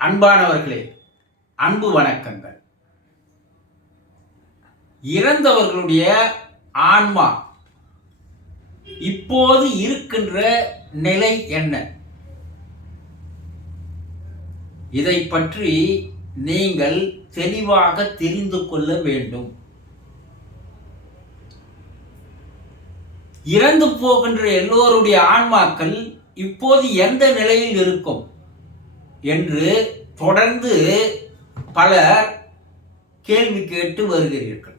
அன்பானவர்களே, அன்பு வணக்கங்கள். இறந்தவர்களுடைய ஆன்மா இப்போது இருக்கின்ற நிலை என்ன? இதை பற்றி நீங்கள் தெளிவாக தெரிந்து கொள்ள வேண்டும். இறந்து போகின்ற எல்லோருடைய ஆன்மாக்கள் இப்போது எந்த நிலையில் இருக்கும் என்று தொடர்ந்து பலர் கேள்வி கேட்டு வருகிறீர்கள்.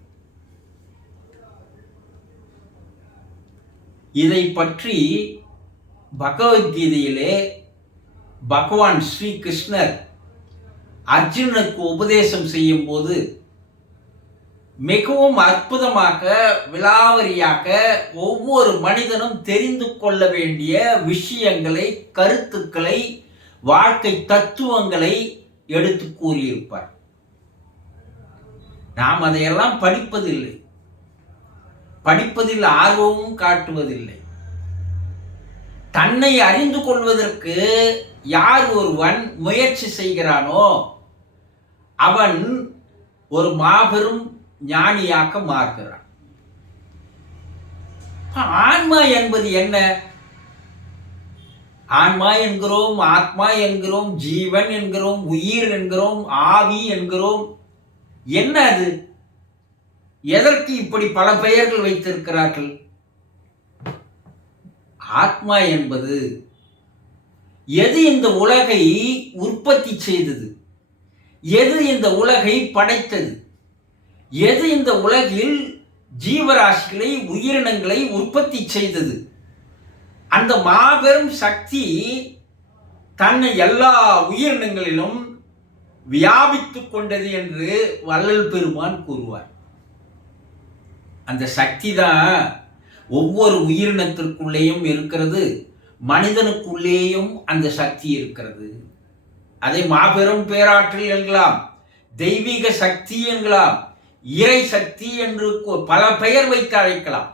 இதை பற்றி பகவத்கீதையிலே பகவான் ஸ்ரீ கிருஷ்ணர் அர்ஜுனனுக்கு உபதேசம் செய்யும் போது மிகவும் அற்புதமாக விலாவரியாக ஒவ்வொரு மனிதனும் தெரிந்து கொள்ள வேண்டிய விஷயங்களை, கருத்துக்களை, வாழ்க்கை தத்துவங்களை எடுத்து கூறியிருப்பார். நாம் அதையெல்லாம் படிப்பதில்லை, படிப்பதில் ஆர்வமும் காட்டுவதில்லை. தன்னை அறிந்து கொள்வதற்கு யார் ஒருவன் முயற்சி செய்கிறானோ அவன் ஒரு மாபெரும் ஞானியாக மாறுகிறான். ஆன்மா என்பது என்ன? ஆன்மா என்கிறோம், ஆத்மா என்கிறோம், ஜீவன் என்கிறோம், உயிர் என்கிறோம், ஆவி என்கிறோம். என்ன அது? எதற்கு இப்படி பல பெயர்கள் வைத்திருக்கிறார்கள்? ஆத்மா என்பது எது இந்த உலகை உற்பத்தி செய்தது, எது இந்த உலகை படைத்தது, எது இந்த உலகில் ஜீவராசிகளை, உயிரினங்களை உற்பத்தி செய்தது, அந்த மாபெரும் சக்தி தன்னை எல்லா உயிரினங்களிலும் வியாபித்துக் கொண்டது என்று வள்ளல் பெருமான் கூறுவார். அந்த சக்தி தான் ஒவ்வொரு உயிரினத்திற்குள்ளேயும் இருக்கிறது, மனிதனுக்குள்ளேயும் அந்த சக்தி இருக்கிறது. அதை மாபெரும் பேராற்றல் என்கலாம், தெய்வீக சக்தி என்கலாம், இறை சக்தி என்று பல பெயர் வைத்து அழைக்கலாம்.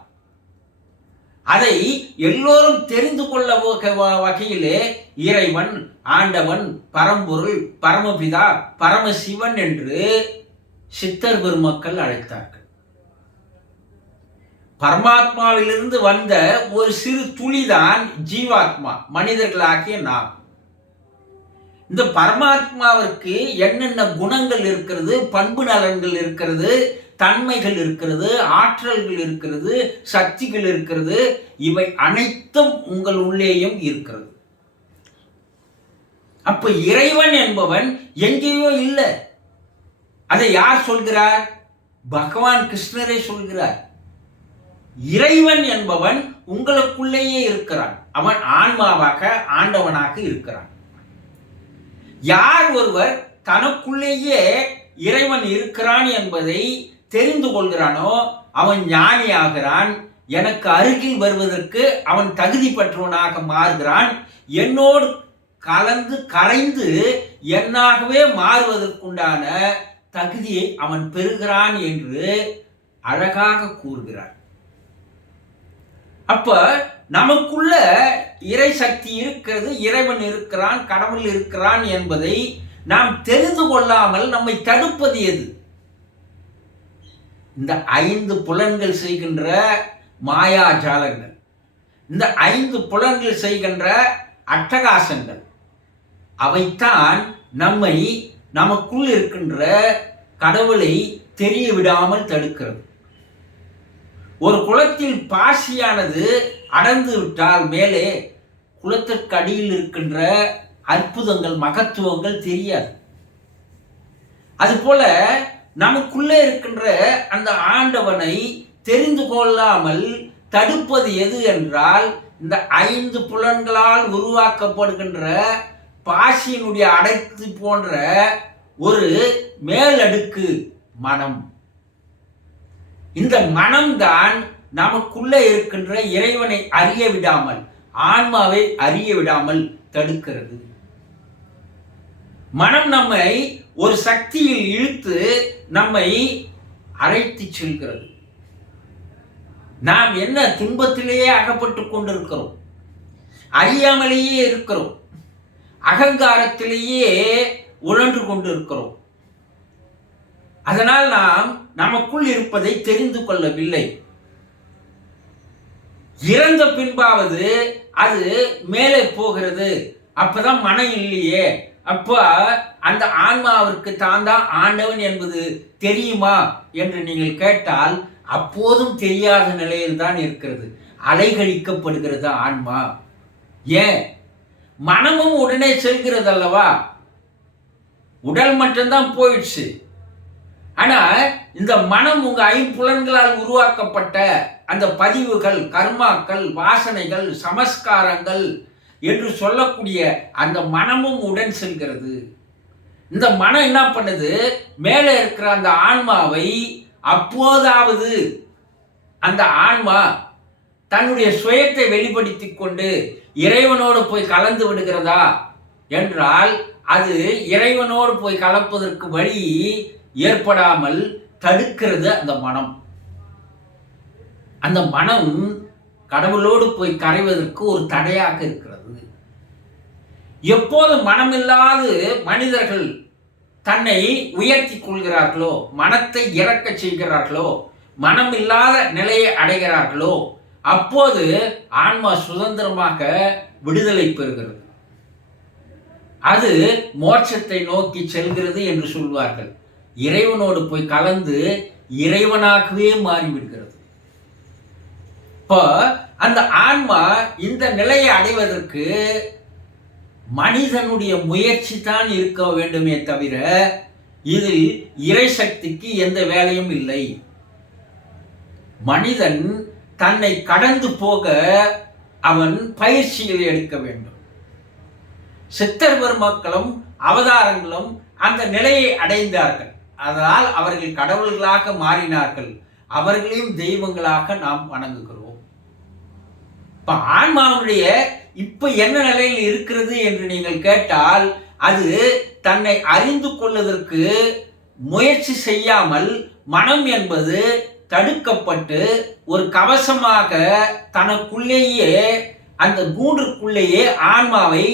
அதை எல்லோரும் தெரிந்து கொள்ள வகையிலே இறைவன், ஆண்டவன், பரம்பொருள், பரமபிதா, பரமசிவன் என்று சித்தர் பெருமக்கள் அழைத்தார்கள். பரமாத்மாவிலிருந்து வந்த ஒரு சிறு துளிதான் ஜீவாத்மா, மனிதர்களாகிய நாம். இந்த பரமாத்மாவிற்கு என்னென்ன குணங்கள் இருக்கிறது, பண்பு நலன்கள் இருக்கிறது, தன்மைகள் இருக்கிறது, ஆற்றல்கள் இருக்கிறது, சக்திகள் இருக்கிறது, இவை அனைத்தும் உங்கள் உள்ளேயும் இருக்கிறது. அப்ப இறைவன் என்பவன் எங்கேயோ இல்லை. அதை யார் சொல்கிறார்? பகவான் கிருஷ்ணரே சொல்கிறார். இறைவன் என்பவன் உங்களுக்குள்ளேயே இருக்கிறான். அவன் ஆன்மாவாக, ஆண்டவனாக இருக்கிறான். யார் ஒருவர் தனக்குள்ளேயே இறைவன் இருக்கிறான் என்பதை தெரிந்து கொள்கிறானோ அவன் ஞானி ஆகிறான். எனக்கு அருகில் வருவதற்கு அவன் தகுதி பெற்றவனாக மாறுகிறான். என்னோடு கலந்து கரைந்து என்னாகவே மாறுவதற்குண்டான தகுதியை அவன் பெறுகிறான் என்று அழகாக கூறுகிறார். அப்ப நமக்குள்ள இறை சக்தி இருக்கிறது, இறைவன் இருக்கிறான், கடவுள் இருக்கிறான் என்பதை நாம் தெரிந்து கொள்ளாமல் நம்மை தடுப்பது எது? இந்த 5 புலன்கள் செய்கின்ற மாயாஜாலங்கள், இந்த 5 புலன்கள் செய்கின்ற அட்டகாசங்கள், அவைத்தான் நம்மை நமக்குள் இருக்கின்ற கடவுளை தெரிய விடாமல் தடுக்கிறது. ஒரு குளத்தில் பாசியானது அடர்ந்து விட்டால் மேலே குளத்திற்கு அடியில் இருக்கின்ற அற்புதங்கள், மகத்துவங்கள் தெரியாது. அதுபோல நமக்குள்ளே இருக்கின்ற அந்த ஆண்டவனை தெரிந்து கொள்ளாமல் தடுப்பது எது என்றால், இந்த 5 புலன்களால் உருவாக்கப்படுகின்ற பாசியினுடைய அடைத்து போன்ற ஒரு மேலடுக்கு மனம். இந்த மனம்தான் நமக்குள்ளே இருக்கின்ற இறைவனை அறிய விடாமல், ஆன்மாவை அறிய விடாமல் தடுக்கிறது. மனம் நம்மை ஒரு சக்தியில் இழுத்து நம்மை அழைத்து செல்கிறது. நாம் என்ன துன்பத்திலேயே அகப்பட்டு கொண்டிருக்கிறோம், அறியாமலேயே இருக்கிறோம். அகங்காரத்திலேயே உழன்று கொண்டு இருக்கிறோம். அதனால் நாம் நமக்குள் இருப்பதை தெரிந்து கொள்ளவில்லை. இறந்த பின்பாவது அது மேலே போகிறது. அப்பதான் மனம் இல்லையே, அப்ப அந்த ஆன்மாவிற்கு தான் ஆண்டவன் என்பது தெரியுமா என்று நீங்கள் கேட்டால் அப்போதும் தெரியாத நிலையில் தான் இருக்கிறது. அலைகழிக்கப்படுகிறது ஆன்மா. ஏன்? மனமும் உடனே செல்கிறது அல்லவா? உடல் மட்டும்தான் போயிடுச்சு. ஆனா இந்த மனம் உங்க ஐம்புலன்களால் உருவாக்கப்பட்ட அந்த பதிவுகள், கர்மாக்கள், வாசனைகள், சமஸ்காரங்கள் என்று சொல்லக்கூடிய அந்த மனமும் உடன் செல்கிறது. இந்த மனம் என்ன பண்ணுது? மேலே இருக்கிற அந்த ஆன்மாவை அப்போதாவது அந்த ஆன்மா தன்னுடைய சுயத்தை வெளிப்படுத்தி கொண்டு இறைவனோடு போய் கலந்து விடுகிறதா என்றால் அது இறைவனோடு போய் கலப்பதற்கு வழி ஏற்படாமல் தடுக்கிறது அந்த மனம். அந்த மனம் கடவுளோடு போய் கரைவதற்கு ஒரு தடையாக இருக்கிறது. எப்போது மனமில்லாது மனிதர்கள் தன்னை உயர்த்தி கொள்கிறார்களோ, மனத்தை இறக்க செய்கிறார்களோ, மனமில்லாத நிலையை அடைகிறார்களோ, அப்போது ஆன்மா சுதந்திரமாக விடுதலை பெறுகிறது. அது மோட்சத்தை நோக்கி செல்கிறது என்று சொல்வார்கள். இறைவனோடு போய் கலந்து இறைவனாகவே மாறிவிடுகிறது. இப்போ அந்த ஆன்மா இந்த நிலையை அடைவதற்கு மனிதனுடைய முயற்சி தான் இருக்க வேண்டுமே தவிர இதில் இறை சக்திக்கு எந்த வேலையும் இல்லை. மனிதன் தன்னை கடந்து போக அவன் பயிற்சிகளை எடுக்க வேண்டும். சித்தர் பெருமக்களும் அவதாரங்களும் அந்த நிலையை அடைந்தார்கள். அதனால் அவர்கள் கடவுள்களாக மாறினார்கள். அவர்களையும் தெய்வங்களாக நாம் வணங்குகிறோம். இப்ப ஆன்மாவுடைய இப்ப என்ன நிலையில் இருக்கிறது என்று நீங்கள் கேட்டால் அது தன்னை அறிந்து கொள்வதற்கு முயற்சி செய்யாமல் மனம் என்பது தடுக்கப்பட்டு ஒரு கவசமாக தனக்குள்ளேயே அந்த கூண்டுக்குள்ளேயே ஆன்மாவை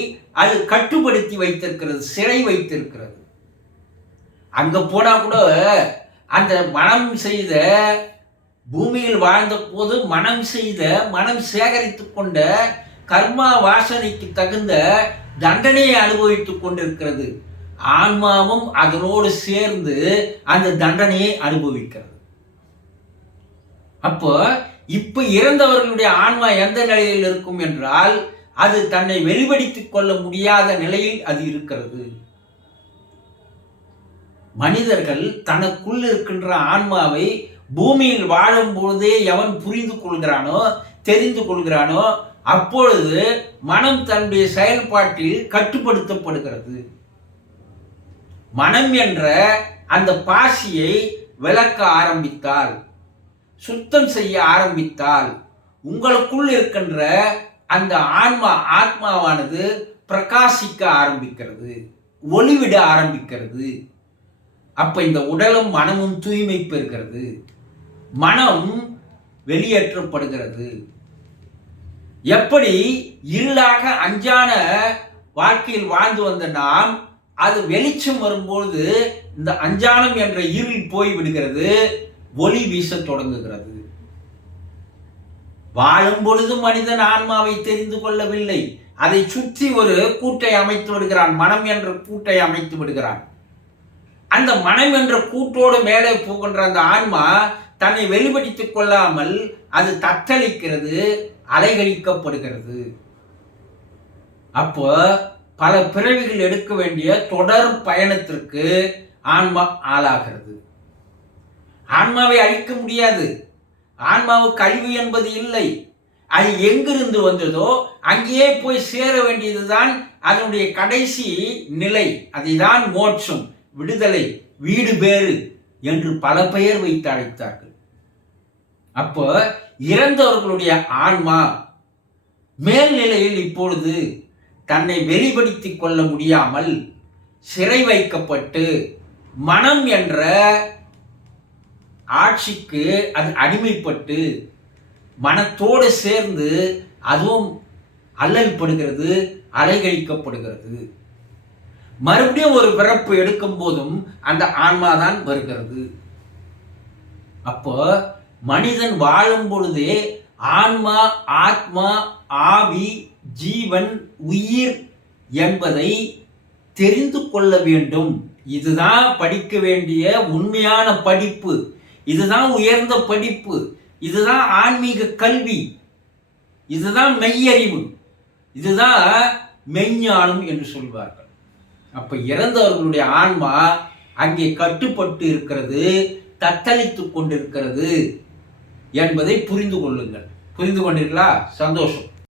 அது கட்டுப்படுத்தி வைத்திருக்கிறது, சிறை வைத்திருக்கிறது. அங்க போனா கூட அந்த மனம் செய்த பூமியில் வாழ்ந்த போது மனம் சேகரித்துக் கொண்ட கர்மா வாசனைக்கு தகுந்த தண்டனையை அனுபவித்துக் கொண்டிருக்கிறது. ஆன்மாவும் அதனோடு சேர்ந்து அந்த தண்டனையை அனுபவிக்கிறது. அப்போ இப்ப இறந்தவர்களுடைய ஆன்மா எந்த நிலையில் இருக்கும் என்றால் அது தன்னை வெளிப்படுத்திக் கொள்ள முடியாத நிலையில் அது இருக்கிறது. மனிதர்கள் தனக்குள் இருக்கின்ற ஆன்மாவை பூமியில் வாழும் பொழுதே எவன் புரிந்து கொள்கிறானோ, தெரிந்து கொள்கிறானோ, அப்பொழுது மனம் தன்னுடைய செயல்பாட்டில் கட்டுப்படுத்தப்படுகிறது. மனம் என்ற அந்த பாசியை விளக்க ஆரம்பித்தால், சுத்தம் செய்ய ஆரம்பித்தால், உங்களுக்குள் இருக்கின்ற அந்த ஆத்மாவானது பிரகாசிக்க ஆரம்பிக்கிறது, ஒளிவிட ஆரம்பிக்கிறது. அப்ப இந்த உடலும் மனமும் தூய்மை பெறுகிறது, மனம் வெளியேற்றப்படுகிறது. எப்படி இருளாக அஞ்ஞான வாழ்க்கையில் வாழ்ந்து வந்த நாம் அது வெளிச்சம் வரும்போது இந்த அஞ்ஞானம் என்ற இருள் போய் விடுகிறது, ஒளி வீச தொடங்குகிறது. வாழும் பொழுது மனிதன் ஆன்மாவை தெரிந்து கொள்ளவில்லை. அதை சுற்றி ஒரு கூட்டை அமைத்து விடுகிறான், மனம் என்ற கூட்டை அமைத்து விடுகிறான். அந்த மனம் என்ற கூட்டோடு மேலே போகின்ற அந்த ஆன்மா தன்னை வெளிப்படுத்திக் கொள்ளாமல் அது தத்தளிக்கிறது, அலைகழிக்கப்படுகிறது. அப்போ பல பிறவிகள் எடுக்க வேண்டிய தொடர் பயணத்திற்கு ஆன்மா ஆளாகிறது. ஆன்மாவை அழிக்க முடியாது. ஆன்மாவுக்கு அழிவு என்பது இல்லை. அது எங்கிருந்து வந்ததோ அங்கேயே போய் சேர வேண்டியதுதான் அதனுடைய கடைசி நிலை. அதுதான் மோட்சம், விடுதலை, வீடு பேறு என்று பல பெயர் வைத்து அழைத்தார்கள். அப்போ இறந்தவர்களுடைய ஆன்மா மேல்நிலையில் இப்பொழுது தன்னை வெளிப்படுத்திக் கொள்ள முடியாமல் சிறை வைக்கப்பட்டு மனம் என்ற ஆட்சிக்கு அது அடிமைப்பட்டு மனத்தோடு சேர்ந்து அதுவும் அல்லல் படுகிறது, அலைகழிக்கப்படுகிறது. மறுபடியும் ஒரு பிறப்பு எடுக்கும் போதும் அந்த ஆன்மாதான் வருகிறது. அப்போ மனிதன் வாழும் பொழுதே ஆன்மா, ஆத்மா, ஆவி, ஜீவன், உயிர் என்பதை தெரிந்து கொள்ள வேண்டும். இதுதான் படிக்க வேண்டிய உண்மையான படிப்பு, இதுதான் உயர்ந்த படிப்பு, இதுதான் ஆன்மீக கல்வி, இதுதான் மெய்யறிவு, இதுதான் மெய்ஞானம் என்று சொல்வார்கள். அப்ப இறந்தவர்களுடைய ஆன்மா அங்கே கட்டுப்பட்டு இருக்கிறது, தத்தளித்துக் கொண்டிருக்கிறது என்பதை புரிந்து கொள்ளுங்கள். புரிந்து கொண்டீர்களா? சந்தோஷம்.